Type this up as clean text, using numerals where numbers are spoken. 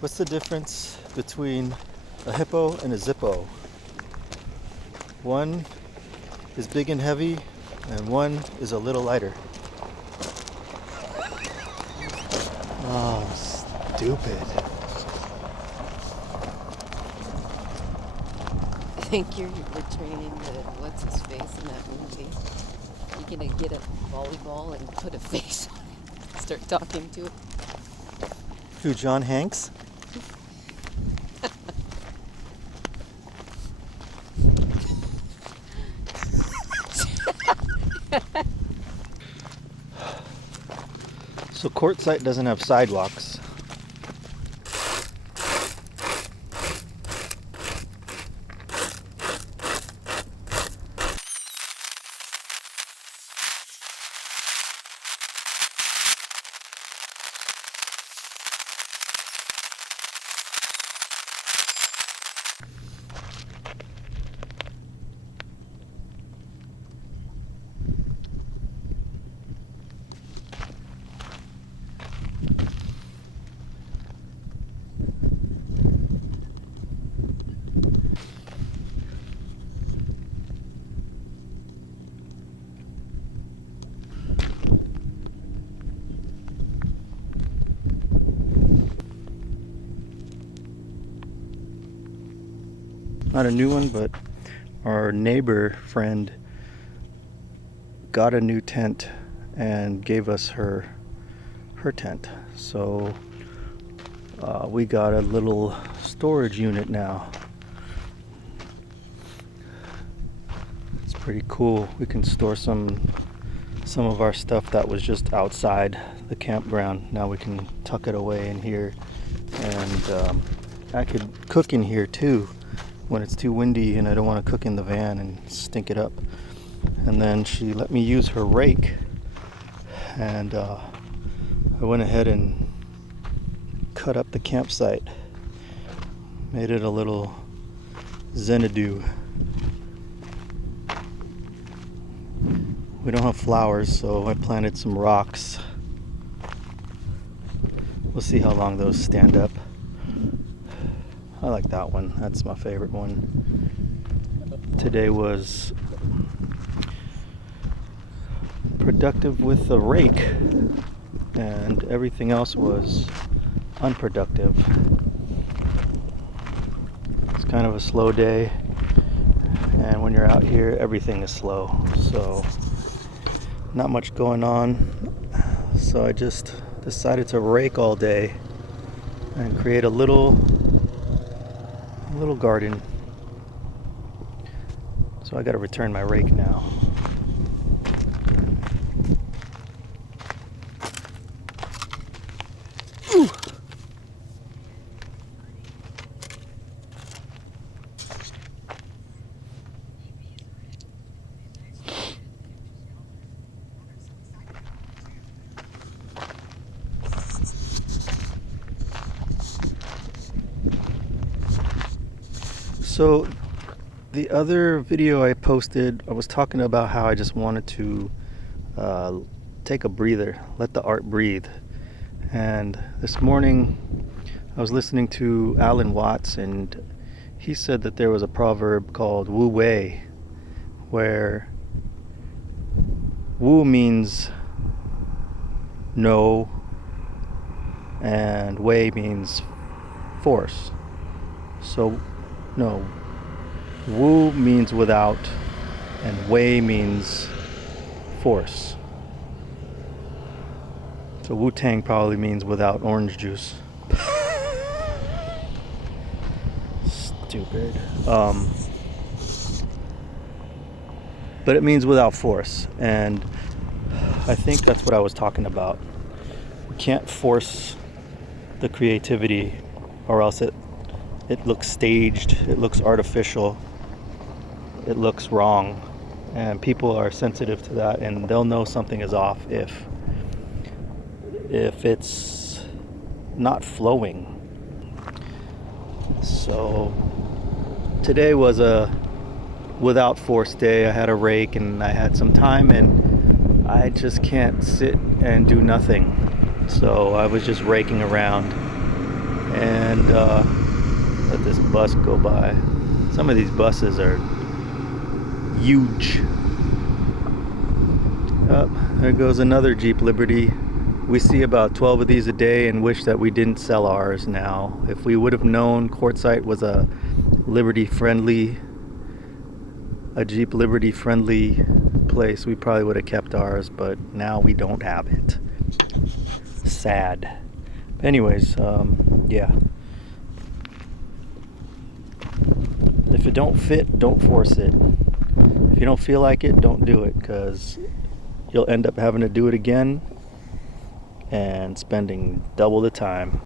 What's the difference between a hippo and a zippo? One is big and heavy, and one is a little lighter. Oh, stupid. I think you're portraying what's his face in that movie. You're gonna get a volleyball and put a face on it. Start talking to it. Who, John Hanks? So Quartzsite doesn't have sidewalks. Not a new one, but our neighbor friend got a new tent and gave us her tent. So we got a little storage unit now. It's pretty cool. We can store some of our stuff that was just outside the campground. Now we can tuck it away in here, and I could cook in here too when it's too windy and I don't want to cook in the van and stink it up. And then she let me use her rake, and I went ahead and cut up the campsite, made it a little Xanadu. We don't have flowers, so I planted some rocks. We'll see how long those stand up. I like that one. That's my favorite one. Today was productive with the rake, and everything else was unproductive. It's kind of a slow day, and when you're out here, everything is slow. So not much going on. So I just decided to rake all day and create a little garden. So I got to return my rake now. Ooh. So the other video I posted, I was talking about how I just wanted to take a breather, let the art breathe. And this morning I was listening to Alan Watts, and he said that there was a proverb called Wu Wei, where Wu means no and Wei means force. So no, Wu means without, and Wei means force. So Wu-Tang probably means without orange juice. Stupid. But it means without force, and I think that's what I was talking about. We can't force the creativity, or else it looks staged, it looks artificial, it looks wrong, and people are sensitive to that, and they'll know something is off if it's not flowing. So today was a without force day. I had a rake and I had some time, and I just can't sit and do nothing. So I was just raking around, and let this bus go by. Some of these buses are huge. Oh, there goes another Jeep Liberty. We see about 12 of these a day and wish that we didn't sell ours now. If we would have known Quartzsite was a Jeep Liberty friendly place, we probably would have kept ours, but now we don't have it. Sad. Anyways, yeah. If it don't fit, don't force it. If you don't feel like it, don't do it, because you'll end up having to do it again and spending double the time.